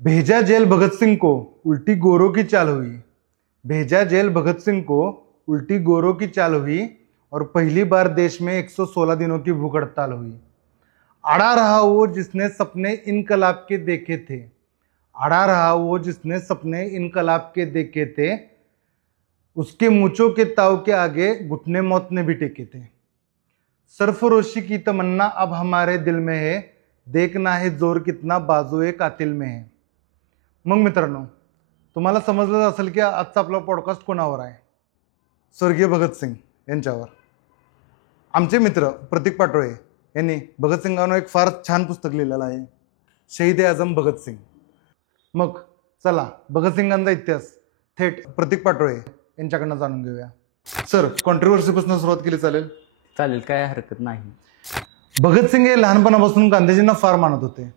भेजा जेल भगत सिंह को उल्टी गोरों की चाल हुई। भेजा जेल भगत सिंह को उल्टी गोरों की चाल हुई और पहली बार देश में 116 दिनों की भूख हड़ताल हुई। अड़ा रहा वो जिसने सपने इनकलाब के देखे थे। अड़ा रहा वो जिसने सपने इनकलाब के देखे थे। उसके मूंछों के ताव के आगे घुटने मौत ने भी टेके थे। सरफरोशी की तमन्ना अब हमारे दिल में है। देखना है जोर कितना बाजूए कातिल में है। मग मित्रांनो, तुम्हाला समजलं असेल की आजचा आपला पॉडकास्ट कोणावर आहे? स्वर्गीय भगतसिंग यांच्यावर. आमचे मित्र प्रतीक पाटोळे यांनी भगतसिंगांवर एक फार छान पुस्तक लिहिलेलं आहे, शहीद ए आझम भगतसिंग. मग चला भगतसिंगांचा इतिहास थेट प्रतीक पाटोळे यांच्याकडनं जाणून घेऊया. सर, कॉन्ट्रोवर्सीपासून सुरुवात केली चालेल? चालेल, काय हरकत नाही. भगतसिंग हे लहानपणापासून गांधीजींना फार मानत होते.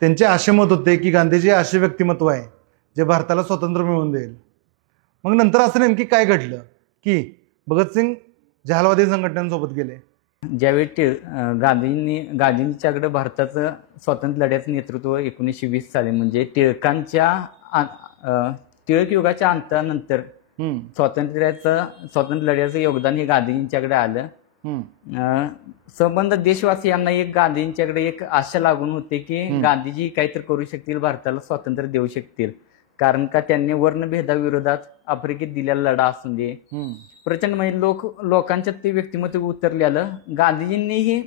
त्यांचे असे मत होते की गांधीजी असे व्यक्तिमत्व आहे जे भारताला स्वातंत्र्य मिळवून देईल. मग नंतर असं नेमकी काय घडलं की भगतसिंग जहालवादी संघटनांसोबत गेले? ज्यावेळी गांधींच्याकडे भारताचं स्वातंत्र्य लढ्याचं नेतृत्व 1920 साली म्हणजे टिळक युगाच्या अंतानंतर स्वातंत्र्य लढ्याचं योगदान हे गांधींच्याकडे आलं. संबंध देशवासियांना एक गांधींच्याकडे एक आशा लागून होते की गांधीजी काहीतरी करू शकतील, भारताला स्वातंत्र्य देऊ शकतील. कारण का त्यांनी वर्णभेदाविरोधात आफ्रिकेत दिलेला लढा असून दे, प्रचंड म्हणजे लोकांच्यात ते व्यक्तिमत्व उतरलेलं. गांधीजींनीही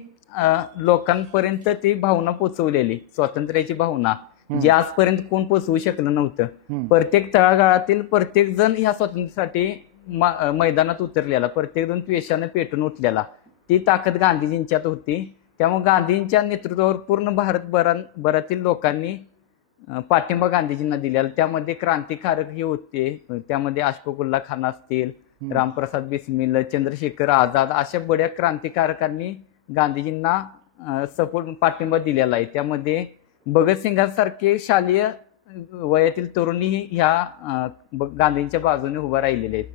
लोकांपर्यंत ती भावना पोचवलेली, स्वातंत्र्याची भावना, जी आजपर्यंत कोण पोचवू शकलं नव्हतं. प्रत्येक तळागाळातील प्रत्येक जण ह्या स्वातंत्र्यासाठी मैदानात उतरलेला, प्रत्येक जण द्वेषाने पेटून उठलेला. ती ताकद गांधीजींच्यात होती. त्यामुळे गांधींच्या नेतृत्वावर पूर्ण भारतभरातील लोकांनी पाठिंबा गांधीजींना दिलेला. त्यामध्ये क्रांतिकारक हे होते, त्यामध्ये अशफाकुल्ला खान असतील, रामप्रसाद बिस्मिल, चंद्रशेखर आझाद, अशा बड्या क्रांतिकारकांनी गांधीजींना पाठिंबा दिलेला आहे. त्यामध्ये भगतसिंगांसारखे शालेय वयातील तरुणीही ह्या गांधींच्या बाजूने उभा राहिलेले आहेत.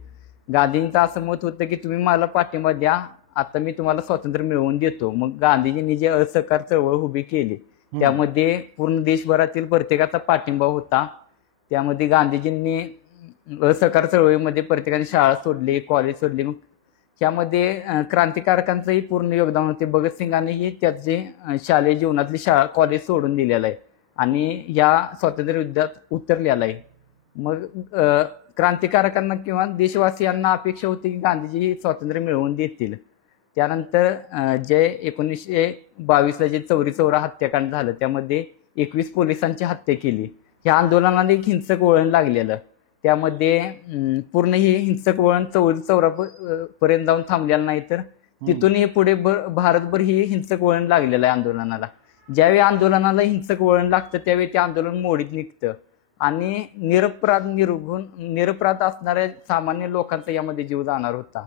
गांधींचं असं मत होतं की तुम्ही मला पाठिंबा द्या, आता मी तुम्हाला स्वातंत्र्य मिळवून देतो. मग गांधीजींनी जे असहकार चळवळ उभी केली त्यामध्ये पूर्ण देशभरातील प्रत्येकाचा पाठिंबा होता. त्यामध्ये गांधीजींनी असहकार चळवळीमध्ये प्रत्येकाने शाळा सोडली, कॉलेज सोडली. मग ह्यामध्ये क्रांतिकारकांचंही पूर्ण योगदान होते. भगतसिंगांनीही त्याचे शालेय जीवनातली कॉलेज सोडून दिलेलं आहे आणि या स्वातंत्र्य युद्धात उतरलेला आहे. मग क्रांतिकारकांना किंवा देशवासियांना अपेक्षा होती की गांधीजी स्वातंत्र्य मिळवून देतील. त्यानंतर जे 1922ला जे चौरी चौरा हत्याकांड झालं त्यामध्ये 21 पोलिसांची हत्या केली. ह्या आंदोलनाला एक हिंसक वळण लागलेलं. त्यामध्ये पूर्ण हे हिंसक वळण चौरी चौरा पर्यंत जाऊन थांबलेलं नाही, तर तिथून हे पुढे भारतभर ही हिंसक वळण लागलेलं आहे आंदोलनाला. ज्यावेळी आंदोलनाला हिंसक वळण लागतं त्यावेळी ते आंदोलन मोडीत निघतं आणि निरपराध असणाऱ्या सामान्य लोकांचा यामध्ये जीव जाणार होता.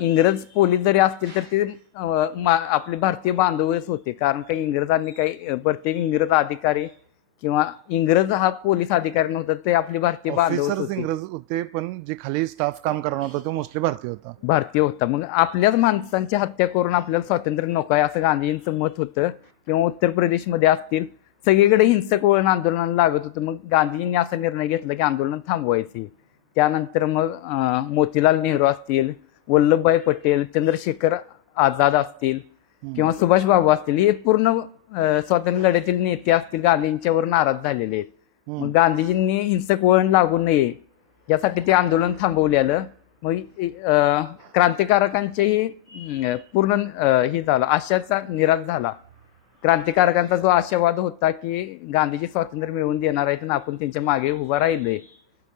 इंग्रज पोलीस जरी असतील तर ते आपले भारतीय बांधवच होते. कारण काही इंग्रजांनी प्रत्येक इंग्रज अधिकारी किंवा इंग्रज हा पोलीस अधिकारी नव्हता, ते आपले भारतीय बांधव इंग्रज होते, पण जे खाली स्टाफ काम करणार होता तो मोस्टली भारतीय होता. मग आपल्याच माणसांची हत्या करून आपल्याला स्वातंत्र्य नको आहे असं गांधीजींचं मत होतं. किंवा उत्तर प्रदेशमध्ये असतील, सगळीकडे हिंसक वळण आंदोलनाला लागत होतं. मग गांधीजींनी असा निर्णय घेतला की आंदोलन थांबवायचे. त्यानंतर मग मोतीलाल नेहरू असतील, वल्लभभाई पटेल, चंद्रशेखर आझाद असतील किंवा सुभाषबाबू असतील, हे पूर्ण स्वातंत्र्य लढ्यातील नेते असतील गांधींच्यावर नाराज झालेले आहेत. मग गांधीजींनी हिंसक वळण लागू नये यासाठी ते आंदोलन थांबवलेलं. मग क्रांतिकारकांचेही पूर्ण हे झालं, आशाचा निराश झाला. क्रांतिकारकांचा जो आशावाद होता की गांधीजी स्वातंत्र्य मिळवून देणार आहेत आणि आपण त्यांच्या मागे उभा राहिलोय.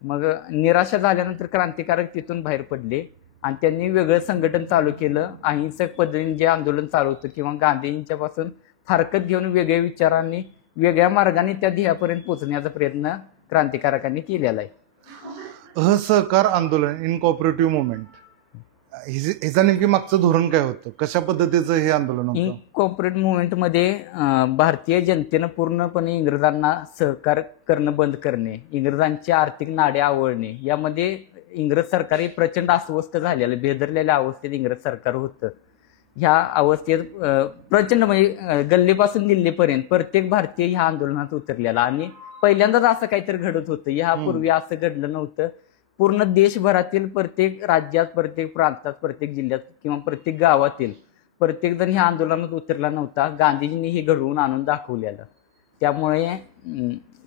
मग निराशा झाल्यानंतर क्रांतिकारक तिथून बाहेर पडले आणि त्यांनी वेगळं संघटन चालू केलं. अहिंसक पद्धतीने जे आंदोलन चालू होतं किंवा गांधींच्या पासून फारकत घेऊन वेगळ्या विचारांनी वेगळ्या मार्गाने त्या ध्येयापर्यंत पोहोचण्याचा प्रयत्न क्रांतिकारकांनी केलेला आहे. असहकार आंदोलन, इनकॉपरेटिव्ह मुवमेंट, ह्याचा नेमकी मागचं धोरण काय होतं? कशा पद्धतीचं हे आंदोलन होतं? इनकॉर्पोरेट मुवमेंटमध्ये भारतीय जनतेनं पूर्णपणे इंग्रजांना सहकार करणं बंद करणे, इंग्रजांची आर्थिक नाडे आवळणे, यामध्ये इंग्रज सरकार प्रचंड अस्वस्थ झालेलं, भेदरलेल्या अवस्थेत इंग्रज सरकार होतं. ह्या अवस्थेत प्रचंड म्हणजे गल्लीपासून दिल्लीपर्यंत प्रत्येक भारतीय ह्या आंदोलनात उतरलेला आणि पहिल्यांदाच असं काहीतरी घडत होतं. यापूर्वी असं घडलं नव्हतं. पूर्ण देशभरातील प्रत्येक राज्यात, प्रत्येक प्रांतात, प्रत्येक जिल्ह्यात किंवा प्रत्येक गावातील प्रत्येक जण ह्या आंदोलनात उतरला नव्हता. गांधीजींनी हे घडवून आणून दाखवलेलं. त्यामुळे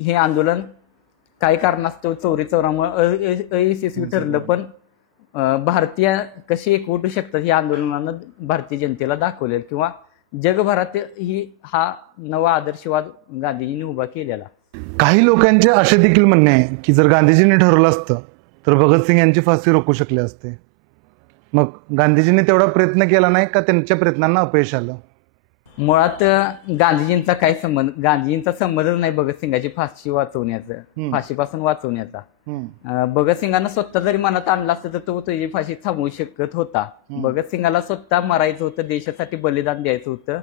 हे आंदोलन काही कारणास्तव चौरी चौरामुळे अयशस्वी ठरलं. पण भारतीय कशी एकवटू शकतात हे आंदोलनानं भारतीय जनतेला दाखवलेलं किंवा जगभरात हा नवा आदर्शवाद गांधीजींनी उभा केलेला. काही लोकांचे असे देखील म्हणणे आहे की जर गांधीजींनी ठरवलं असतं तर भगतसिंग यांची फाशी रोखू शकले असते. मग गांधीजींनी तेवढा प्रयत्न केला नाही का त्यांच्या प्रयत्नांना अपयश आलं? मुळात गांधीजींचा काय संबंध, गांधीजींचा संबंधच नाही भगतसिंगाची फाशी वाचवण्याचा, फाशीपासून वाचवण्याचा. भगतसिंगांना स्वतः जरी मनात आणला असतं तर तो त्याची फाशी थांबवू शकत होता. भगतसिंगाला स्वतः मरायचं होतं, देशासाठी बलिदान द्यायचं होतं.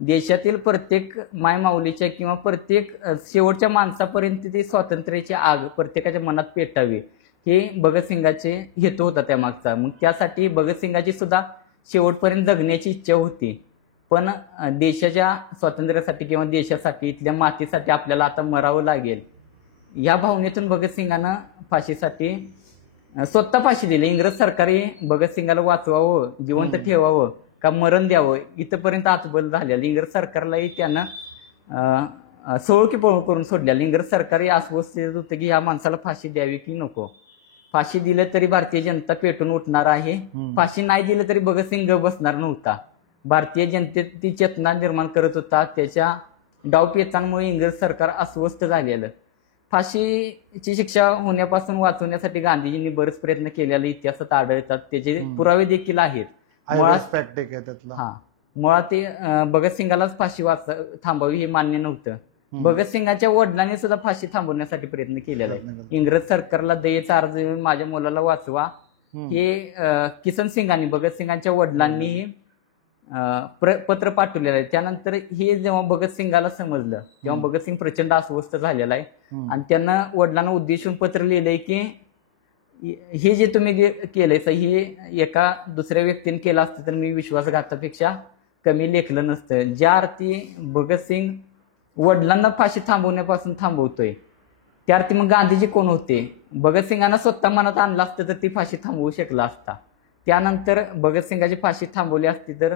देशातील प्रत्येक मायमाऊलीच्या किंवा प्रत्येक शेवटच्या माणसापर्यंत ती स्वातंत्र्याची आग प्रत्येकाच्या मनात पेटावी हे भगतसिंगाचे हेतू होता त्यामागचा. मग त्यासाठी भगतसिंगाची सुद्धा शेवटपर्यंत जगण्याची इच्छा होती. पण देशाच्या स्वातंत्र्यासाठी किंवा देशासाठी, इथल्या मातीसाठी आपल्याला आता मरावं लागेल या भावनेतून भगतसिंगानं फाशीसाठी स्वतः फाशी दिली. इंग्रज सरकारने भगतसिंगाला वाचवावं, जिवंत ठेवावं का मरण द्यावं इथपर्यंत आतबल झालेलं. इंग्रज सरकारलाही त्यानं सोळकी करून सोडलेलं. इंग्रज सरकारही आश्वस्त देत होतं की ह्या माणसाला फाशी द्यावी की नको. फाशी दिलं तरी भारतीय जनता पेटून उठणार आहे, फाशी नाही दिलं तरी भगतसिंग गप बसणार नव्हता. भारतीय जनतेत ती चेतना निर्माण करत होता. त्याच्या डावपेचांमुळे इंग्रज सरकार अस्वस्थ झालेलं. फाशीची शिक्षा होण्यापासून वाचवण्यासाठी गांधीजींनी बरेच प्रयत्न केलेले इतिहासात आढळतात. त्याचे पुरावे देखील आहेत. मुळात ते भगतसिंगालाच फाशी थांबावी हे मान्य नव्हतं. भगतसिंगाच्या वडिलांनी सुद्धा फाशी थांबवण्यासाठी प्रयत्न केलेला आहे. इंग्रज सरकारला दयेचा अर्ज देऊन माझ्या मुलाला वाचवा हे किसन सिंगांनी, भगतसिंगांच्या वडिलांनी पत्र पाठवलेलं आहे. त्यानंतर हे जेव्हा भगतसिंगाला समजलं तेव्हा भगतसिंग प्रचंड अस्वस्थ झालेला आहे आणि त्यांना वडिलांना उद्देशून पत्र लिहिलंय की हे जे तुम्ही केलंय हे एका दुसऱ्या व्यक्तीने केलं असतं तर मी विश्वासघातापेक्षा कमी लेखलं नसतं. ज्या अर्थी भगतसिंग वडिलांना फाशी थांबवण्यापासून थांबवतोय त्या अर्थी मग गांधीजी कोण होते? भगतसिंगांना स्वतः मनात आणलं असतं तर ती फाशी थांबवू शकला असता. त्यानंतर भगतसिंगाची फाशी थांबवली असती तर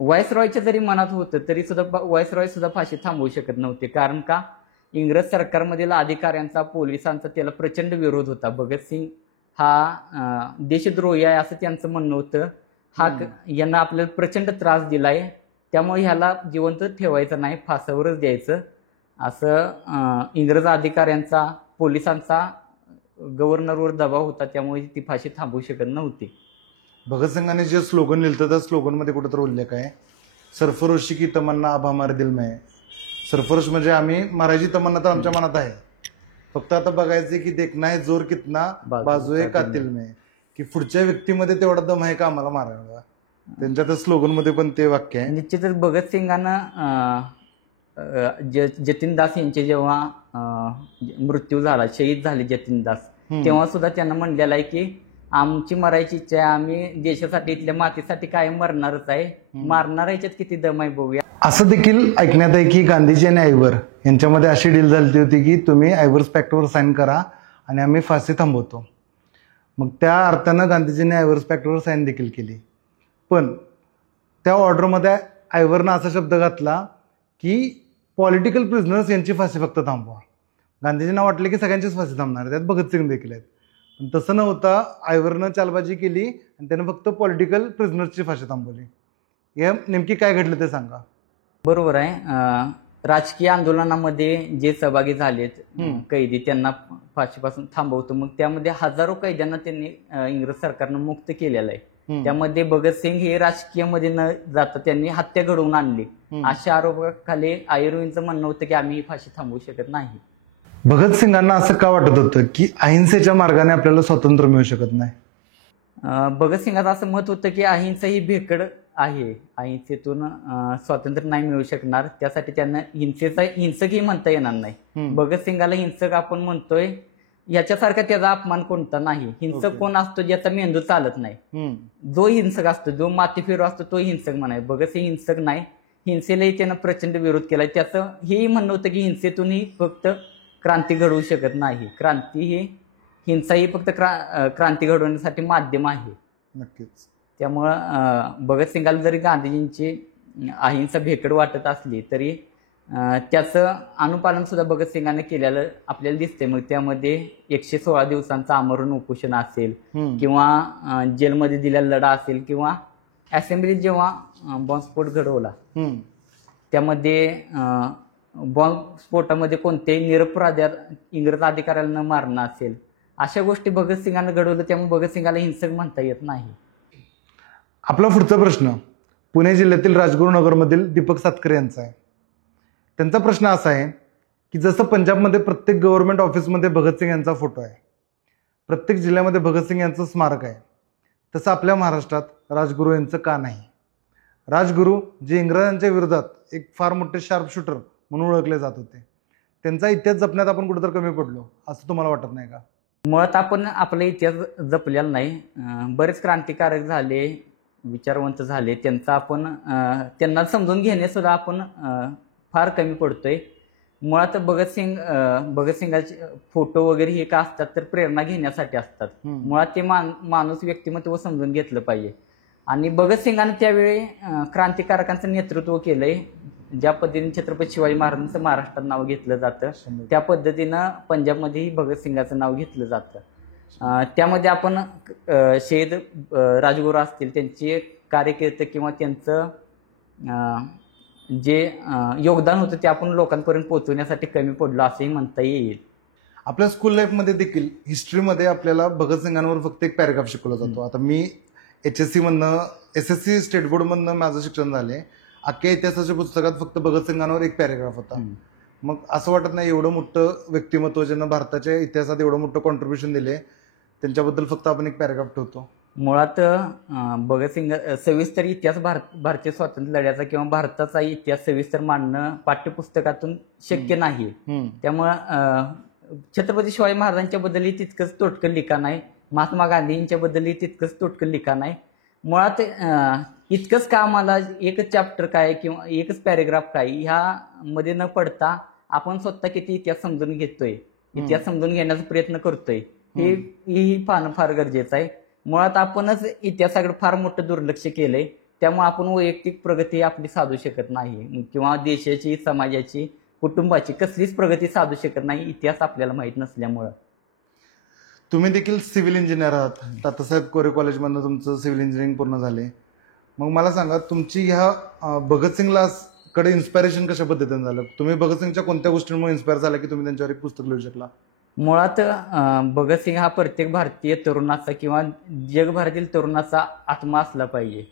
व्हाईसरॉयच्या जरी मनात होतं तरी सुद्धा व्हाईसरॉय सुद्धा फाशी थांबवू शकत नव्हते. कारण का इंग्रज सरकारमधील अधिकाऱ्यांचा, पोलिसांचा त्याला प्रचंड विरोध होता. भगतसिंग हा देशद्रोही आहे असं त्यांचं म्हणणं होतं. यांना आपल्याला प्रचंड त्रास दिलाय त्यामुळे ह्याला जिवंत ठेवायचं नाही, फासावरच द्यायचं असं इंग्रज अधिकाऱ्यांचा, पोलिसांचा गव्हर्नरवर दबाव होता. त्यामुळे ती फाशी थांबवू शकत नव्हती. भगतसिंगांनी जे स्लोगन लिहिलं त्या स्लोगनमध्ये कुठंतरी उल्लेख आहे, सरफरोशी की तमन्ना अब हमारे दिल में. सरफरोश म्हणजे आम्ही मारायची तमन्ना तर आमच्या मनात आहे, फक्त आता बघायचे की देखना है जोर कितना बाजू आहे कातिल में, की पुढच्या व्यक्तीमध्ये तेवढा दम आहे का आम्हाला मारायला. त्यांच्या त्या स्लोगन मध्ये पण ते वाक्य आहे. निश्चितच भगतसिंगांना जतीन दास यांचे जेव्हा मृत्यू झाला, शहीद झाले जतीन दास, तेव्हा सुद्धा त्यांना म्हणलेलं आहे की आमची मरायची इच्छा आहे, आम्ही देशासाठी, इथल्या मातीसाठी कायम मरणारच आहे, मारणार याच्यात किती दम आहे बघूया. असं देखील ऐकण्यात आहे की गांधीजी आणि आयवर यांच्यामध्ये अशी डील झाली होती की तुम्ही आयवर्स पॅक्टवर साईन करा आणि आम्ही फाशी थांबवतो. मग त्या अर्थानं गांधीजींनी आयवर्स पॅक्टवर साईन देखील केली. पण त्या ऑर्डरमध्ये आयवरनं असा शब्द घातला की पॉलिटिकल प्रिझनर्स यांची फाशी फक्त थांबवा. गांधीजींना वाटलं की सगळ्यांचीच फाशी थांबणार, त्यात भगतसिंग देखील आहेत. पण तसं नव्हतं. आयवरनं चालबाजी केली आणि त्यानं फक्त पॉलिटिकल प्रिझनर्सची फाशी थांबवली. हे नेमकी काय घडलं ते सांगा. बरोबर आहे. राजकीय आंदोलनामध्ये जे सहभागी झालेत कैदी त्यांना फाशीपासून थांबवतो. मग त्यामध्ये हजारो कैद्यांना त्यांनी इंग्रज सरकारनं मुक्त केलेलं आहे. त्यामध्ये भगतसिंग हे राजकीय मध्ये न जाता त्यांनी हत्या घडवून आणली अशा आरोपाखाली आयरूंचं म्हणणं होतं की आम्ही ही फाशी थांबवू शकत नाही. भगतसिंगांना असं का वाटत होतं की अहिंसेच्या मार्गाने आपल्याला स्वातंत्र्य मिळू शकत नाही? भगतसिंगाचं असं मत होतं की अहिंसा ही भेकड आहे, अहिंसेतून स्वातंत्र्य नाही मिळू शकणार. त्यासाठी त्यांना हिंसकही म्हणता येणार नाही. भगतसिंगाला हिंसक आपण म्हणतोय याच्यासारखा त्याचा अपमान कोणता नाही. हिंसक ओके. कोण असतो ज्याचा मेंदू चालत नाही, जो हिंसक असतो, जो माथेफिरू असतो तो हिंसक म्हणाय. भगतसिंग हिंसक नाही, हिंसेलाही त्यानं प्रचंड विरोध केला. त्याचं हेही म्हणणं होतं की हिंसेतूनही फक्त क्रांती घडवू शकत नाही, क्रांती ही हिंसा ही फक्त क्रांती घडवण्यासाठी माध्यम आहे. नक्कीच. त्यामुळं भगतसिंगाला जरी गांधीजींची अहिंसा भेकड वाटत असली तरी त्याचं अनुपालन सुद्धा भगतसिंगाने केलेलं आपल्याला दिसते. मग त्यामध्ये 116 दिवसांचं आमरण उपोषण असेल किंवा जेलमध्ये दिलेला लढा असेल किंवा असेंब्लीत जेव्हा बॉम्बस्फोट घडवला त्यामध्ये बॉम्बस्फोटामध्ये कोणत्याही निरपराध इंग्रज अधिकाऱ्याला न मारणं असेल, अशा गोष्टी भगतसिंगानं घडवलं. त्यामुळे भगतसिंगाला हिंसक म्हणता येत नाही. आपला पुढचा प्रश्न पुणे जिल्ह्यातील राजगुरुनगरमधील दीपक सातकर यांचा आहे. त्यांचा प्रश्न असा आहे की जसं पंजाबमध्ये प्रत्येक गव्हर्नमेंट ऑफिसमध्ये भगतसिंग यांचा फोटो आहे, प्रत्येक जिल्ह्यामध्ये भगतसिंग यांचं स्मारक आहे, तसं आपल्या महाराष्ट्रात राजगुरू यांचं का नाही? राजगुरू जे इंग्रजांच्या विरोधात एक फार मोठे शार्प शूटर म्हणून ओळखले जात होते, त्यांचा इतिहास जपण्यात आपण कुठेतरी कमी पडलो असं तुम्हाला वाटत नाही का? मुळात आपण आपला इतिहास जपलेला नाही. बरेच क्रांतिकारक झाले, विचारवंत झाले, त्यांना समजून घेणे सुद्धा आपण फार कमी पडतोय. मुळात भगतसिंगाचे फोटो वगैरे हे का असतात तर प्रेरणा घेण्यासाठी असतात. मुळात ते माणूस व्यक्तिमत्व समजून घेतलं पाहिजे. आणि भगतसिंगाने त्यावेळी क्रांतिकारकांचं नेतृत्व केलंय. ज्या पद्धतीने छत्रपती शिवाजी महाराजांचं महाराष्ट्रात नाव घेतलं जातं त्या पद्धतीनं पंजाबमध्येही भगतसिंगाचं नाव घेतलं जातं. त्यामध्ये आपण शहीद राजगुरू असतील त्यांचे कार्यकीर्द किंवा त्यांचं जे योगदान होतं ते आपण लोकांपर्यंत पोहोचवण्यासाठी कमी पडलो असंही म्हणता येईल. आपल्या स्कूल लाईफमध्ये देखील हिस्ट्रीमध्ये आपल्याला भगतसिंगांवर फक्त एक पॅरेग्राफ शिकवला जातो. आता मी HSC मधनं SSC स्टेट बोर्डमधनं माझं शिक्षण झाले. अख्ख्या इतिहासाच्या पुस्तकात फक्त भगतसिंगांवर एक पॅरेग्राफ होता. मग असं वाटत नाही एवढं मोठं व्यक्तिमत्व ज्यांना भारताच्या इतिहासात एवढं मोठं कॉन्ट्रीब्युशन दिले त्यांच्याबद्दल फक्त आपण एक पॅरेग्राफ ठेवतो? मुळात भगतसिंग सविस्तर इतिहास भारतीय स्वातंत्र्य लढ्याचा किंवा भारताचा इतिहास सविस्तर मांडणं पाठ्यपुस्तकातून शक्य नाही. त्यामुळं छत्रपती शिवाजी महाराजांच्या बद्दलही तितकंच तोटकं लिखाण आहे, महात्मा गांधींच्या बद्दलही तितकंच तोटकं लिखाण आहे. मुळात इतकंच का आम्हाला एकच चॅप्टर काय किंवा एकच पॅरेग्राफ काय ह्यामध्ये न पडता आपण स्वतः किती इतिहास समजून घेतोय, इतिहास समजून घेण्याचा प्रयत्न करतोय हेही पाहणं फार गरजेचं आहे. मुळात आपणच इतिहासाकडे फार मोठं दुर्लक्ष केलंय. त्यामुळे आपण वैयक्तिक प्रगती आपली साधू शकत नाही किंवा देशाची, समाजाची, कुटुंबाची कसलीच प्रगती साधू शकत नाही इतिहास आपल्याला माहीत नसल्यामुळं. तुम्ही देखील सिव्हिल इंजिनियर आहात. तात्यासाहेब कोरे कॉलेजमधनं तुमचं सिव्हिल इंजिनिअरिंग पूर्ण झाले. मग मला सांगा तुमची ह्या भगतसिंगला कडे इन्स्पायरेशन कशा पद्धतीने झालं? तुम्ही भगतसिंगच्या कोणत्या गोष्टींमुळे इन्स्पायर झाला की तुम्ही त्यांच्यावर एक पुस्तक लिहू शकला? मुळात भगतसिंग हा प्रत्येक भारतीय तरुणाचा किंवा जगभरातील तरुणाचा आत्मा असला पाहिजे.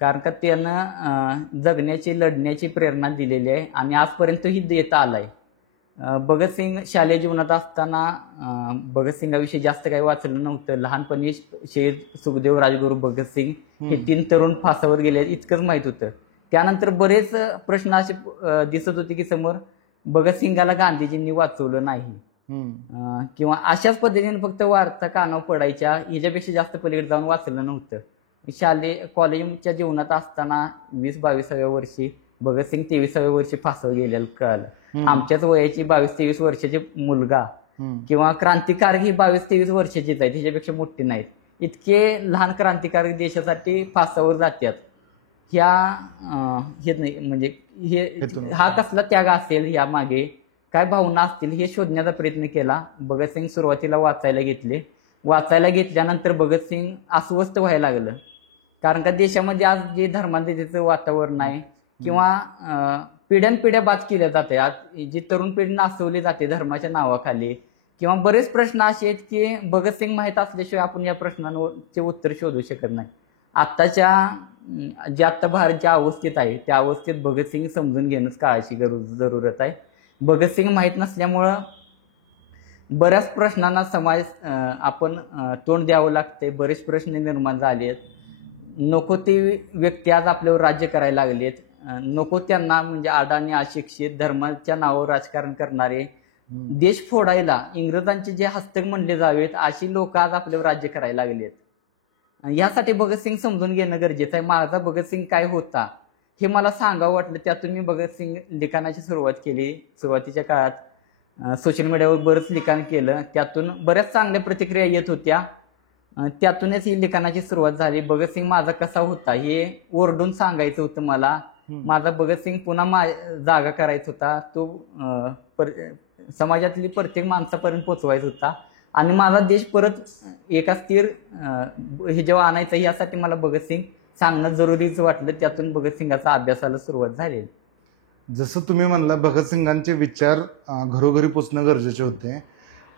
कारण का त्यानं जगण्याची, लढण्याची प्रेरणा दिलेली आहे आणि आजपर्यंतही देता आलाय. भगतसिंग शालेय जीवनात असताना भगतसिंगाविषयी जास्त काही वाचलं नव्हतं. लहानपणी शहीद सुखदेव, राजगुरू, भगतसिंग हे 3 तरुण फासावर गेले इतकंच माहित होतं. त्यानंतर बरेच प्रश्न असे दिसत होते की समोर भगतसिंगाला गांधीजींनी वाचवलं नाही किंवा अशाच पद्धतीने फक्त वार्ता कानावर पडायच्या, ह्याच्यापेक्षा जास्त पलीकडे जाऊन वाचलं नव्हतं. शालेय कॉलेजच्या जीवनात असताना 20-22व्या वर्षी भगतसिंग 23व्या वर्षी फासावर गेलेलं कळालं. आमच्याच वयाची 22-23 वर्षाचे मुलगा किंवा क्रांतिकारक ही 22-23 वर्षाचीच आहेत, ह्याच्यापेक्षा मोठी नाहीत. इतके लहान क्रांतिकारक देशासाठी फासावर जातात. हे नाही म्हणजे हा कसला त्याग असेल, या मागे काय भावना असतील हे शोधण्याचा प्रयत्न केला. भगतसिंग सुरुवातीला वाचायला घेतल्यानंतर भगतसिंग अस्वस्थ व्हायला लागलं. कारण का देशामध्ये आज जे धर्मांधतेचं वातावरण आहे किंवा पिढ्यानपिढ्या बाद केल्या जाते, आज जी तरुण पिढी नाचवली जाते धर्माच्या नावाखाली, किंवा बरेच प्रश्न असे आहेत की भगतसिंग माहीत असल्याशिवाय आपण या प्रश्नांचे उत्तर शोधू शकत नाही. आता भारत ज्या अवस्थेत आहे त्या अवस्थेत भगतसिंग समजून घेणंच काळाची जरूरत आहे. भगतसिंग माहीत नसल्यामुळं बऱ्याच प्रश्नांना आपण तोंड द्यावं लागतंय. बरेच प्रश्न निर्माण झाले आहेत. नको ते व्यक्ती आज आपल्यावर राज्य करायला लागलेत. नको त्यांना म्हणजे अडाणी, अशिक्षित, धर्माच्या नावावर राजकारण करणारे, देश फोडायला इंग्रजांचे जे हस्तक म्हणले जावेत अशी लोक आज आपल्यावर राज्य करायला लागलेत. यासाठी भगतसिंग समजून घेणं गरजेचं आहे. माझा भगतसिंग काय होता हे मला सांगावं वाटलं. त्यातून मी भगतसिंग लिखाणाची सुरुवात केली. सुरुवातीच्या काळात सोशल मीडियावर बरंच लिखाण केलं. त्यातून बऱ्याच चांगल्या प्रतिक्रिया येत होत्या. त्यातूनच ही लिखाणाची सुरुवात झाली. भगतसिंग माझा कसा होता हे ओरडून सांगायचं होतं मला. माझा भगतसिंग पुन्हा जागा करायचा होता. तो समाजातली प्रत्येक माणसापर्यंत पोचवायचा होता आणि माझा देश परत एका स्थिर हे जेव्हा आणायचं यासाठी मला भगतसिंग सांगणं जरुरीच वाटलं. त्यातून भगतसिंगाचा अभ्यासाला सुरुवात झाली. जसं तुम्ही म्हणला भगतसिंगांचे विचार घरोघरी पोचणं गरजेचे होते.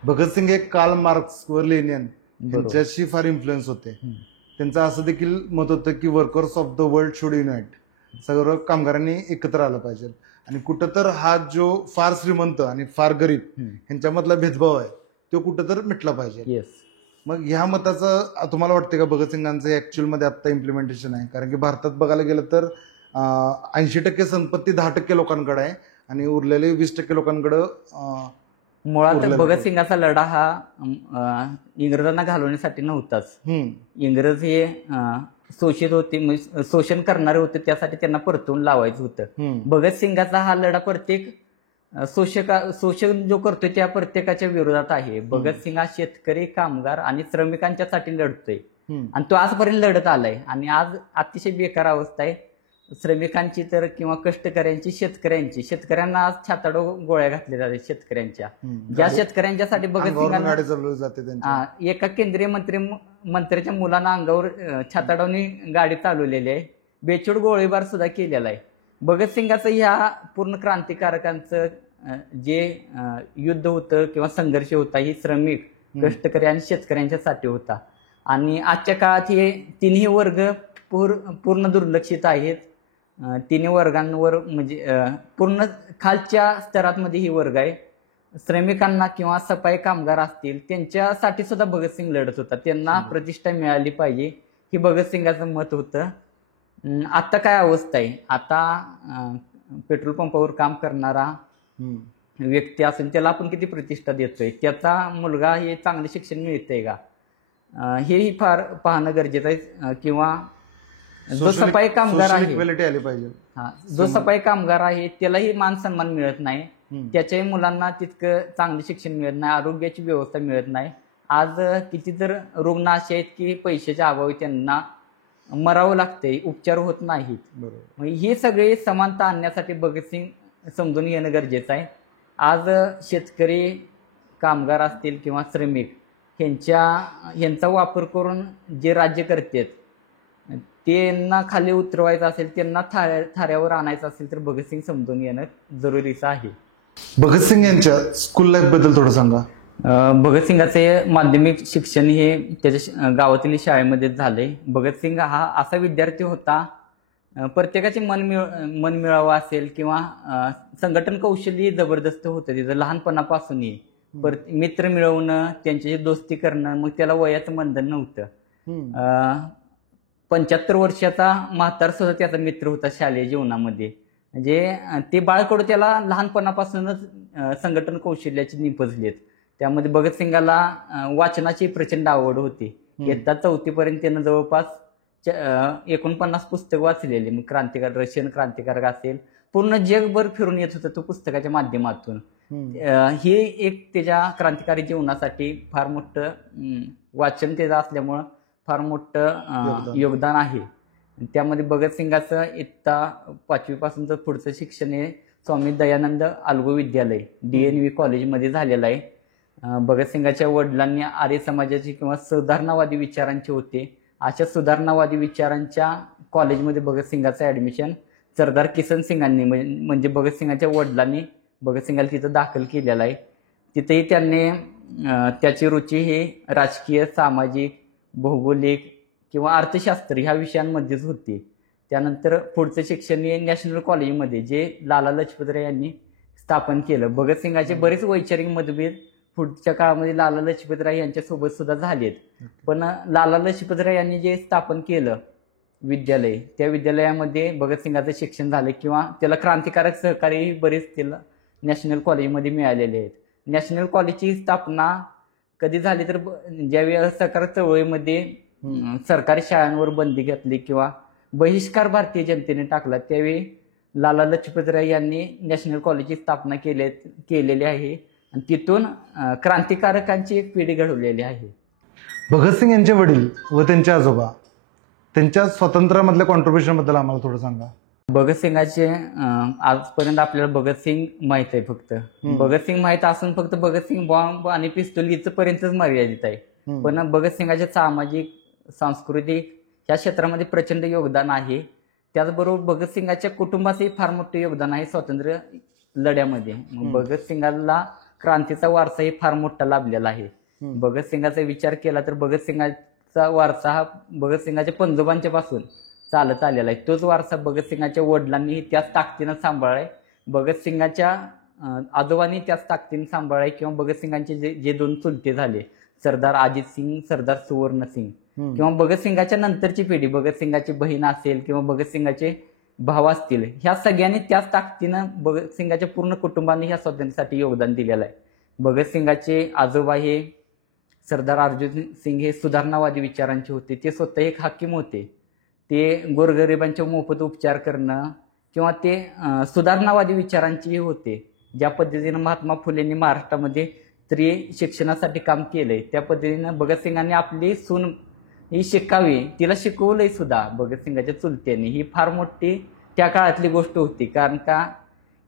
भगतसिंग एक कार्ल मार्क्स व लेनिन यांच्याशी फार इन्फ्लुएन्स होते. त्यांचं असं देखील मत होतं की workers of the world should unite, सर्व कामगारांनी एकत्र आलं पाहिजे. आणि कुठं तर हा जो फार श्रीमंत आणि फार गरीब ह्यांच्यामधला भेदभाव आहे तो कुठं तर मिटला पाहिजे. मग ह्या मताचं तुम्हाला वाटतं का भगतसिंगांचं ऍक्च्युअल मध्ये आता इम्प्लिमेंटेशन आहे? कारण की भारतात बघायला गेलं तर 80% संपत्ती 10% लोकांकडे आहे आणि उरलेले 20% लोकांकडे. मुळात भगतसिंगाचा लढा हा इंग्रजांना घालवण्यासाठी नव्हताच. इंग्रज हे शोषित होते, शोषण करणारे होते, त्यासाठी त्यांना परतवून लावायचं होतं. भगतसिंगाचा हा लढा प्रत्येक शोषण जो करतोय त्या प्रत्येकाच्या विरोधात आहे. भगतसिंग हा शेतकरी, कामगार आणि श्रमिकांच्यासाठी लढतोय आणि तो आजपर्यंत लढत आलाय. आणि आज अतिशय बेकार अवस्था आहे श्रमिकांची तर किंवा कष्टकऱ्यांची, शेतकऱ्यांना आज छाताडो गोळ्या घातल्या जातात. शेतकऱ्यांच्या ज्या शेतकऱ्यांच्यासाठी भगतसिंगांना एका केंद्रीय मंत्र्याच्या मुलांना अंगावर छाताडोनी गाडी चालवलेली आहे. बेछूट गोळीबार सुद्धा केलेला आहे. भगतसिंगाचं ह्या पूर्ण क्रांतिकारकांचं जे युद्ध होतं किंवा संघर्ष होता ही श्रमिक, कष्टकरी आणि शेतकऱ्यांच्यासाठी होता. आणि आजच्या काळात हे तिन्ही वर्ग पूर्ण दुर्लक्षित आहेत. तिन्ही वर्गांवर म्हणजे पूर्ण खालच्या स्तरांमध्ये ही वर्ग आहे. श्रमिकांना किंवा सफाई कामगार असतील त्यांच्यासाठी सुद्धा भगतसिंग लढत होता. त्यांना प्रतिष्ठा मिळाली पाहिजे ही भगतसिंगाचं मत होतं. आता काय अवस्था आहे? आता पेट्रोल पंपावर काम करणारा व्यक्ती असेल त्याला आपण किती प्रतिष्ठा देतोय? त्याचा मुलगा हे चांगले शिक्षण मिळतंय का? हेही फार पाहणं गरजेचं आहे. किंवा जो सफाई कामगार आहे, जो सफाई कामगार आहे त्यालाही मान सन्मान मिळत नाही. त्याच्याही मुलांना तितकं चांगलं शिक्षण मिळत नाही, आरोग्याची व्यवस्था मिळत नाही. आज किती तर रुग्ण असे आहेत की पैशाच्या अभावी त्यांना मरावं लागतंय, उपचार होत नाहीत. हे सगळे समानता आणण्यासाठी भगतसिंग समजून घेणं गरजेचं आहे. आज शेतकरी, कामगार असतील किंवा श्रमिक ह्यांचा वापर करून जे राज्य करतात त्यांना खाली उतरवायचं असेल, त्यांना थाऱ्यावर आणायचं असेल तर भगतसिंग समजून घेणं जरुरीचं आहे. भगतसिंग यांच्या स्कूल लाईफ बद्दल थोडं सांगा. भगतसिंगाचे माध्यमिक शिक्षण हे त्याच्या गावातील शाळेमध्ये झाले. भगतसिंग हा असा विद्यार्थी होता, प्रत्येकाचे मन मिळावं असेल किंवा संघटन कौशल्य जबरदस्त होतं त्याचं लहानपणापासूनही. मित्र मिळवणं, त्यांच्याशी दोस्ती करणं, मग त्याला वयाचं बंधन नव्हतं. 75 वर्षाचा म्हातार सुद्धा त्याचा मित्र होता शालेय जीवनामध्ये. म्हणजे ते बाळकडू त्याला लहानपणापासूनच संघटन कौशल्याची निपजलेत. त्यामध्ये भगतसिंगाला वाचनाची प्रचंड आवड होती. इयत्ता 4थी पर्यंत त्यानं जवळपास 49 पुस्तकं वाचलेली. मग रशियन क्रांतिकारक असेल, पूर्ण जगभर फिरून येत होतं तो पुस्तकाच्या माध्यमातून. हे एक त्याच्या क्रांतिकारी जीवनासाठी फार मोठं वाचन त्याचं असल्यामुळं फार मोठं योगदान आहे. त्यामध्ये भगतसिंगाचं इयत्ता 5वी पासूनचं पुढचं शिक्षण हे स्वामी दयानंद आल्गो विद्यालय DNV कॉलेजमध्ये झालेलं आहे. भगतसिंगाच्या वडिलांनी आर्य समाजाचे किंवा सुधारणावादी विचारांचे होते. अशा सुधारणावादी विचारांच्या कॉलेजमध्ये भगतसिंगाचं ऍडमिशन सरदार किसन सिंगांनी म्हणजे भगतसिंगाच्या वडिलांनी भगतसिंगाला तिथं दाखल केलेलं आहे. तिथेही त्यांनी त्याची रुची ही राजकीय, सामाजिक, भौगोलिक किंवा अर्थशास्त्र ह्या विषयांमध्येच होती. त्यानंतर पुढचं शिक्षण हे नॅशनल कॉलेजमध्ये जे लाला लजपतराय यांनी स्थापन केलं. भगतसिंगाचे बरेच वैचारिक मतभेद पुढच्या काळामध्ये लाला लजपतराय यांच्यासोबत सुद्धा झालेत. पण लाला लजपतराय यांनी जे स्थापन केलं विद्यालय, त्या विद्यालयामध्ये भगतसिंगाचं शिक्षण झालं किंवा त्याला क्रांतिकारक सहकार्यही बरेच त्याला नॅशनल कॉलेजमध्ये मिळालेले आहेत. नॅशनल कॉलेजची स्थापना कधी झाली तर ज्यावेळी असहकार चळवळीमध्ये सरकारी शाळांवर बंदी घातली किंवा बहिष्कार भारतीय जनतेने टाकला, त्यावेळी लाला लजपत राय यांनी नॅशनल कॉलेजची स्थापना केलेली आहे आणि तिथून क्रांतिकारकांची एक पिढी घडवलेली आहे. भगतसिंग यांचे वडील व त्यांचे आजोबा त्यांच्या स्वातंत्र्यामधल्या कॉन्ट्रीब्युशन बद्दल आम्हाला थोडं सांगा. भगतसिंगाचे आजपर्यंत आपल्याला भगतसिंग माहित आहे फक्त. भगतसिंग माहित असून फक्त भगतसिंग बॉम्ब आणि पिस्तूल इथपर्यंतच मर्यादित आहे. पण भगतसिंगाच्या सामाजिक, सांस्कृतिक या क्षेत्रामध्ये प्रचंड योगदान आहे. त्याचबरोबर भगतसिंगाच्या कुटुंबाचंही फार मोठं योगदान आहे स्वातंत्र्य लढ्यामध्ये. भगतसिंगाला क्रांतीचा वारसाही फार मोठा लाभलेला आहे. भगतसिंगाचा विचार केला तर भगतसिंगाचा वारसा हा भगतसिंगाच्या पंजोबांच्या पासून चालत आलेला आहे. तोच वारसा भगतसिंगाच्या वडिलांनी त्याच ताकदीनं सांभाळलाय, भगतसिंगाच्या आजोबांनी त्याच ताकदीने सांभाळलाय किंवा भगतसिंगांचे जे दोन चुलते झाले, सरदार अजित सिंग, सरदार सुवर्ण सिंग, किंवा भगतसिंगाच्या नंतरची पिढी, भगतसिंगाची बहीण असेल किंवा भगतसिंगाचे भाव असतील, ह्या सगळ्यांनी त्याच ताकदीनं भगतसिंगाच्या पूर्ण कुटुंबाने ह्या स्वातंत्र्यासाठी योगदान दिलेलं आहे. भगतसिंगाचे आजोबा हे सरदार अर्जुन सिंग हे सुधारणावादी विचारांचे होते. ते स्वतः एक हाकीम होते. ते गोरगरिबांचे मोफत उपचार करणं किंवा ते सुधारणावादी विचारांचेही होते. ज्या पद्धतीनं महात्मा फुलेंनी महाराष्ट्रामध्ये स्त्री शिक्षणासाठी काम केलंय, त्या पद्धतीनं भगतसिंगांनी आपली सून ही शिकावी, तिला शिकवलंय सुद्धा भगतसिंगाच्या चुलत्यांनी. ही फार मोठी त्या काळातली गोष्ट होती, कारण का